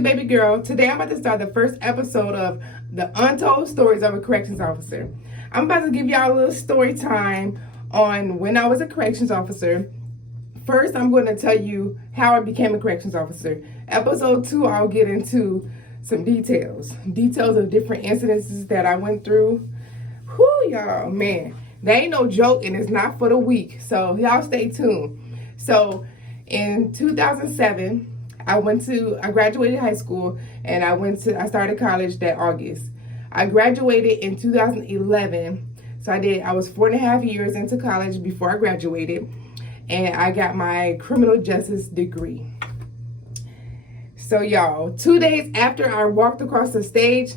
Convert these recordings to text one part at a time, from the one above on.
Baby Girl. Today I'm about to start the first episode of the Untold Stories of a Corrections Officer. I'm about to give y'all a little story time on when I was a corrections officer. First, I'm going to tell you how I became a corrections officer. Episode 2, I'll get into some details of different incidences that I went through. Whew, y'all, man, they ain't no joke and it's not for the weak. So y'all stay tuned. So in 2007, I graduated high school and I started college that August. I graduated in 2011. So I was 4.5 years into college before I graduated, and I got my criminal justice degree. So y'all, 2 days after I walked across the stage,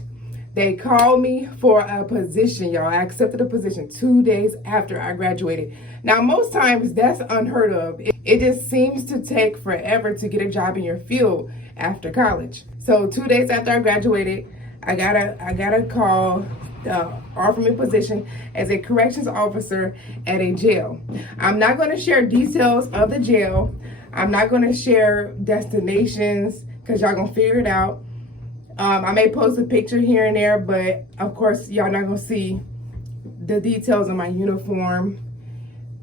they called me for a position, y'all. I accepted a position 2 days after I graduated. Now, most times that's unheard of. It just seems to take forever to get a job in your field after college. So 2 days after I graduated, I got a call offer me a position as a corrections officer at a jail. I'm not going to share details of the jail. I'm not going to share destinations because y'all gonna figure it out. I may post a picture here and there, but of course y'all not gonna see the details of my uniform.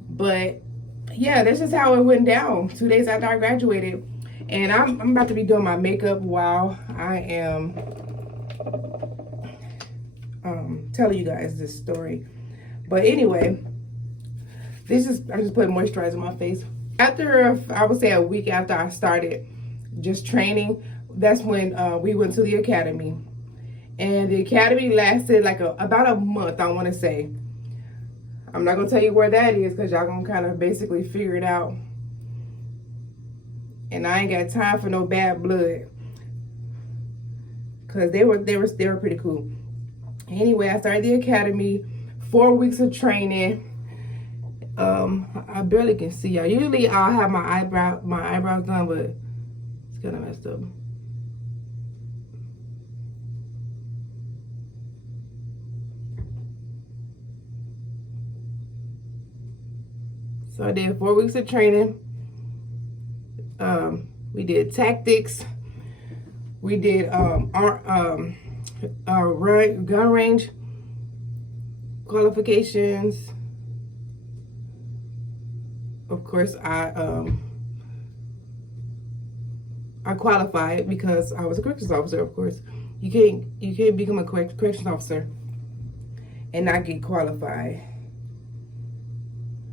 But yeah, that's just how it went down 2 days after I graduated. And I'm about to be doing my makeup while I am telling you guys this story. But anyway, I'm just putting moisturizer on my face. After, I would say a week after I started just training, that's when we went to the academy. And the academy lasted like about a month, I want to say. I'm not going to tell you where that is because y'all going to kind of basically figure it out. And I ain't got time for no bad blood. Because they were pretty cool. Anyway, I started the academy, 4 weeks of training. I barely can see y'all. Usually I'll have my eyebrows done, but it's kind of messed up. So I did 4 weeks of training. We did tactics. We did gun range qualifications. Of course, I qualified because I was a corrections officer. Of course, you can't become a corrections officer and not get qualified,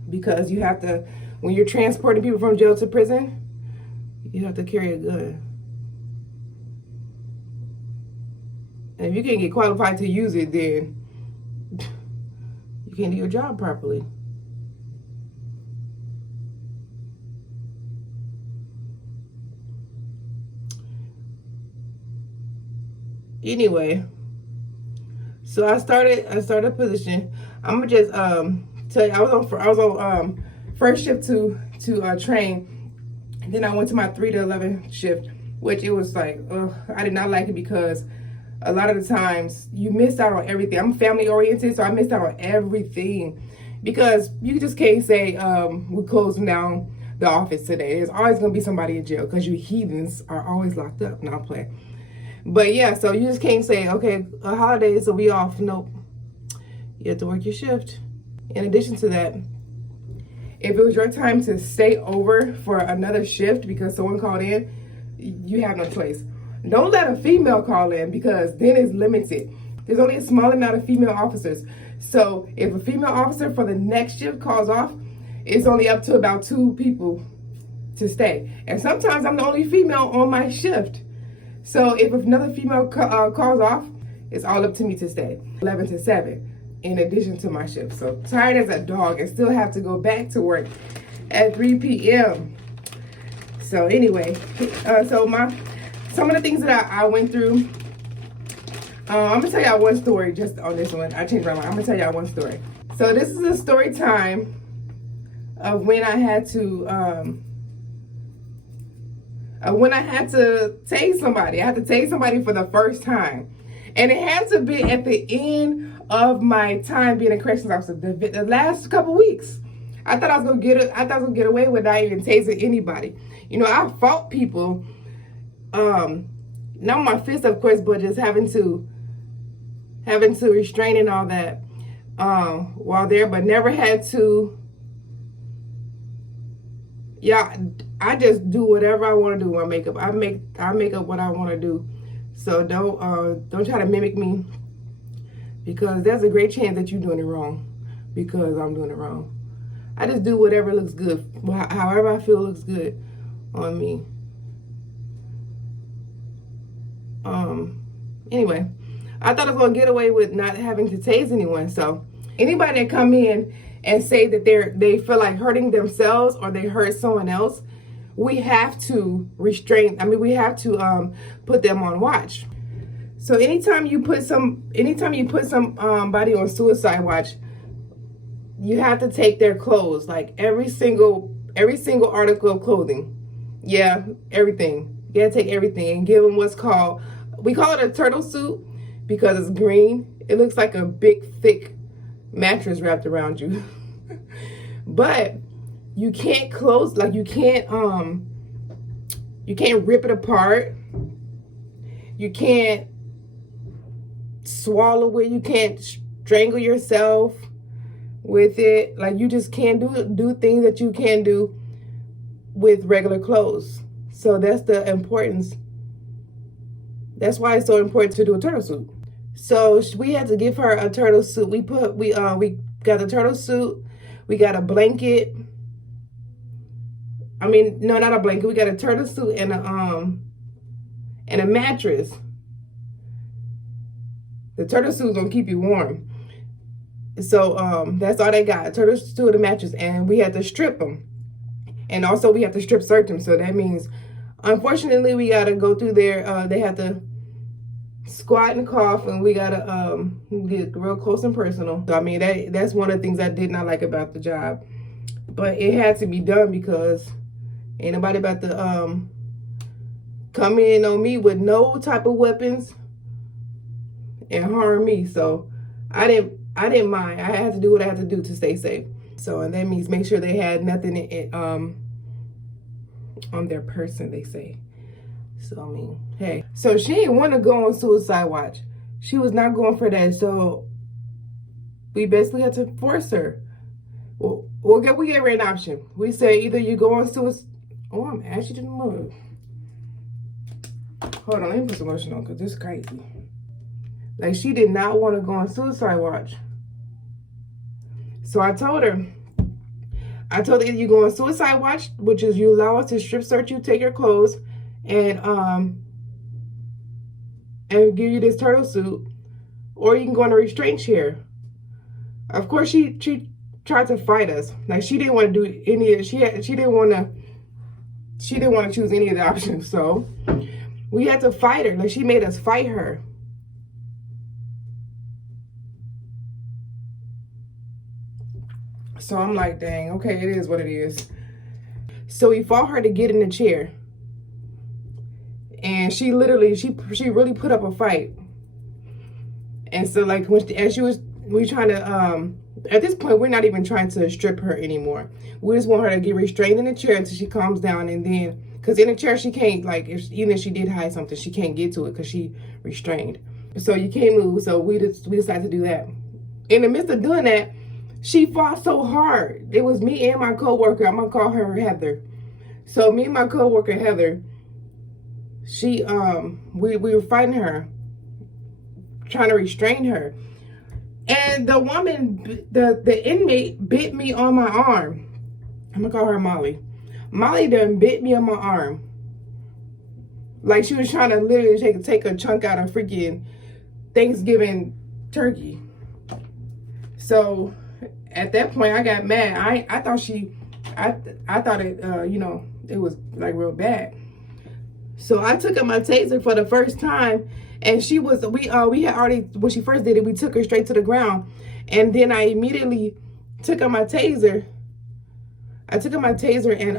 because you have to, when you're transporting people from jail to prison, you have to carry a gun. And if you can't get qualified to use it, then you can't do your job properly. Anyway, so I started a position. I'm gonna just tell you, I was on first shift to train, and then I went to my 3 to 11 shift, which it was like, I did not like it because a lot of the times you missed out on everything. I'm family oriented, so I missed out on everything because you just can't say we're closing down the office today. There's always gonna be somebody in jail because you heathens are always locked up. Now I'm playing. But yeah, so you just can't say, okay, a holiday, so we off. Nope. You have to work your shift. In addition to that, if it was your time to stay over for another shift because someone called in, you have no choice. Don't let a female call in because then it's limited. There's only a small amount of female officers. So if a female officer for the next shift calls off, it's only up to about 2 people to stay. And sometimes I'm the only female on my shift. So if another female calls off, it's all up to me to stay. 11 to 7 in addition to my shift. So tired as a dog and still have to go back to work at 3 p.m. So anyway, some of the things that I went through, I'm gonna tell y'all one story just on this one. I changed my mind. I'm gonna tell y'all one story. So this is a story time of when I had to tase somebody. I had to tase somebody for the first time. And it had to be at the end of my time being a corrections officer, the last couple weeks. I thought I was gonna get away with not even tasing anybody. You know, I fought people not my fist, of course, but just having to restrain and all that while there, but never had to. Yeah, I just do whatever I want to do with my makeup. I make up what I want to do. So don't try to mimic me, because there's a great chance that you're doing it wrong, because I'm doing it wrong. I just do whatever looks good, however I feel looks good on me. Anyway, I thought I was gonna get away with not having to tase anyone. So anybody that come in and say that they feel like hurting themselves or they hurt someone else, we have to restrain. I mean, we have to put them on watch. So anytime you put somebody on suicide watch, you have to take their clothes, like every single article of clothing. Yeah, everything. You gotta take everything and give them what's called, we call it a turtle suit because it's green. It looks like a big, thick mattress wrapped around you. But you can't close, like you can't rip it apart. You can't swallow it. You can't strangle yourself with it. Like, you just can't do things that you can do with regular clothes. So that's the importance. That's why it's so important to do a turtle suit. So we had to give her a turtle suit. We got the turtle suit. We got a blanket. I mean, no, not a blanket. We got a turtle suit and a mattress. The turtle suit's gonna keep you warm. So that's all they got, a turtle suit and a mattress. And we had to strip them. And also we have to strip search them. So that means, unfortunately, we gotta go through there. They have to squat and cough, and we gotta get real close and personal. So I mean, that's one of the things I did not like about the job. But it had to be done because ain't nobody about to come in on me with no type of weapons and harm me. So I didn't mind. I had to do what I had to do to stay safe. So, and that means make sure they had nothing on their person, they say. So, I mean, hey. So she didn't want to go on suicide watch. She was not going for that. So we basically had to force her. We gave her an option. We say either you go on suicide. Oh, I'm actually didn't move. Hold on, let me put some lotion on because this is crazy. Like, she did not want to go on suicide watch. So I told her either you go on suicide watch, which is you allow us to strip search you, take your clothes, and give you this turtle suit, or you can go on a restraint chair. Of course, she tried to fight us. Like, she didn't want to do any of, she didn't want to choose any of the options. So we had to fight her. Like, she made us fight her. So I'm like, dang, okay, it is what it is. So we fought her to get in the chair. And she really put up a fight. And so, like, we trying to, at this point, we're not even trying to strip her anymore. We just want her to get restrained in the chair until she calms down. And then, because in the chair, she can't, like, even if she did hide something, she can't get to it because she restrained. So you can't move. So we decided to do that. In the midst of doing that, she fought so hard. It was me and my coworker. I'm gonna call her Heather. So me and my coworker Heather, we were fighting her, trying to restrain her. And the woman, the inmate, bit me on my arm. I'm gonna call her Molly. Molly done bit me on my arm. Like, she was trying to literally take a chunk out of freaking Thanksgiving turkey. So at that point, I got mad. I thought it, you know, it was like real bad. So I took out my taser for the first time, and we had already, when she first did it, we took her straight to the ground. And then I immediately took out my taser. I took out my taser and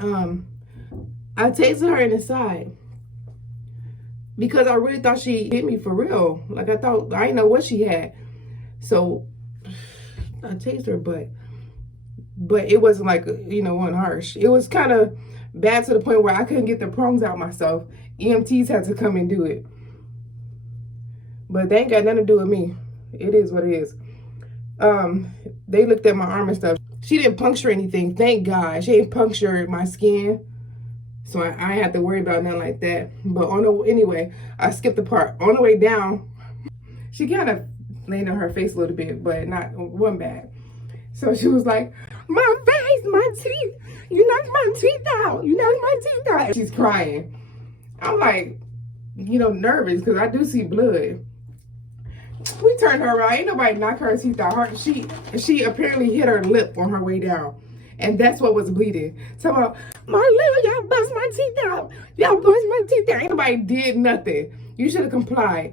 I tased her in the side. Because I really thought she hit me for real. Like, I didn't know what she had. So I tased her, but it wasn't like, you know, one harsh. It was kind of bad to the point where I couldn't get the prongs out myself. EMTs had to come and do it. But they ain't got nothing to do with me. It is what it is. They looked at my arm and stuff. She didn't puncture anything, thank God. She didn't puncture my skin, so I ain't have to worry about nothing like that. But anyway, I skipped the part. On the way down, she kind of laid on her face a little bit, but wasn't bad. So she was like, my face, my teeth, you knocked my teeth out, you knocked my teeth out. She's crying. I'm like, nervous because I do see blood. We turned her around. Ain't nobody knocked her teeth out. She apparently hit her lip on her way down. And that's what was bleeding. So about, my lip, y'all bust my teeth out. Y'all bust my teeth out. Ain't nobody did nothing. You should have complied.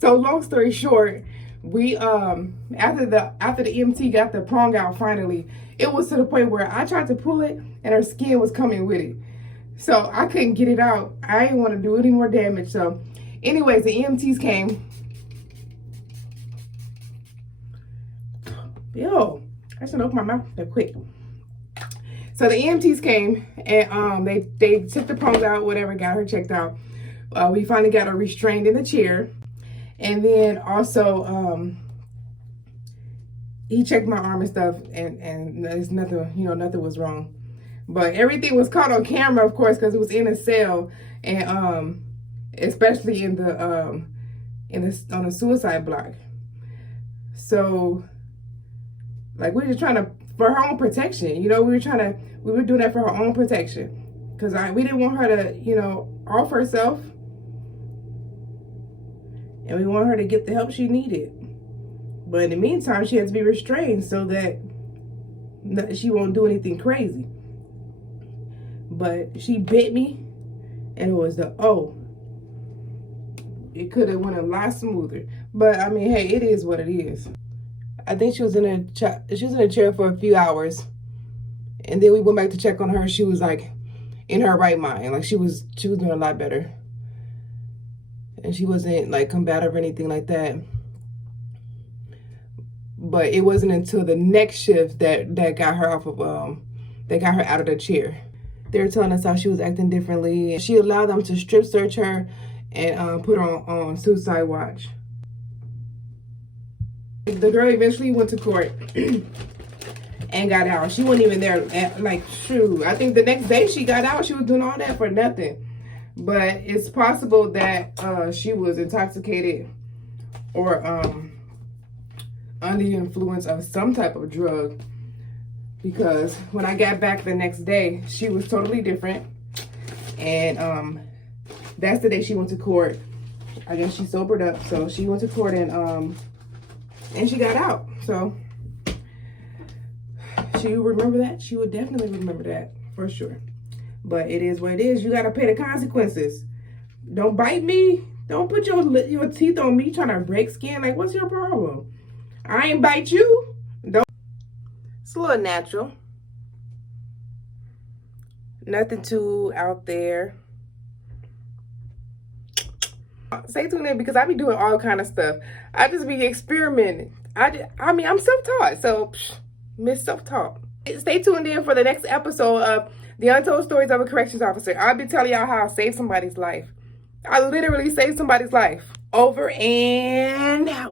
So long story short, we after the EMT got the prong out finally, it was to the point where I tried to pull it and her skin was coming with it. So I couldn't get it out. I didn't want to do any more damage. So anyways, the EMTs came. Yo, I should open my mouth that quick. So the EMTs came and they took the prongs out, whatever, got her checked out. We finally got her restrained in the chair. And then also he checked my arm and stuff, and there's nothing, nothing was wrong. But everything was caught on camera, of course, because it was in a cell, and especially in on a suicide block. So like we were just trying to, for her own protection, we were doing that for her own protection, because we didn't want her to, off herself, and we want her to get the help she needed. But in the meantime, she had to be restrained so that she won't do anything crazy. But she bit me, and it was it could have went a lot smoother. But I mean, hey, it is what it is. I think she was in a chair for a few hours, and then we went back to check on her. She was like in her right mind, like she was doing a lot better, and she wasn't like combative or anything like that. But it wasn't until the next shift that got her off of that got her out of the chair. They were telling us how she was acting differently, and she allowed them to strip search her and put her on suicide watch. The girl eventually went to court and got out. She wasn't even there. I think the next day she got out, she was doing all that for nothing. But it's possible that she was intoxicated or under the influence of some type of drug. Because when I got back the next day, she was totally different. And that's the day she went to court. I guess she sobered up. So she went to court and she got out. So she would remember that. She would definitely remember that for sure. But it is what it is. You got to pay the consequences. Don't bite me. Don't put your teeth on me trying to break skin. Like, what's your problem? I ain't bite you. Don't. It's a little natural. Nothing too out there. Stay tuned in because I be doing all kind of stuff. I just be experimenting. I mean, I'm self-taught, so miss self-taught. Stay tuned in for the next episode of The Untold Stories of a Corrections Officer. I'll be telling y'all how I saved somebody's life. I literally saved somebody's life. Over and out.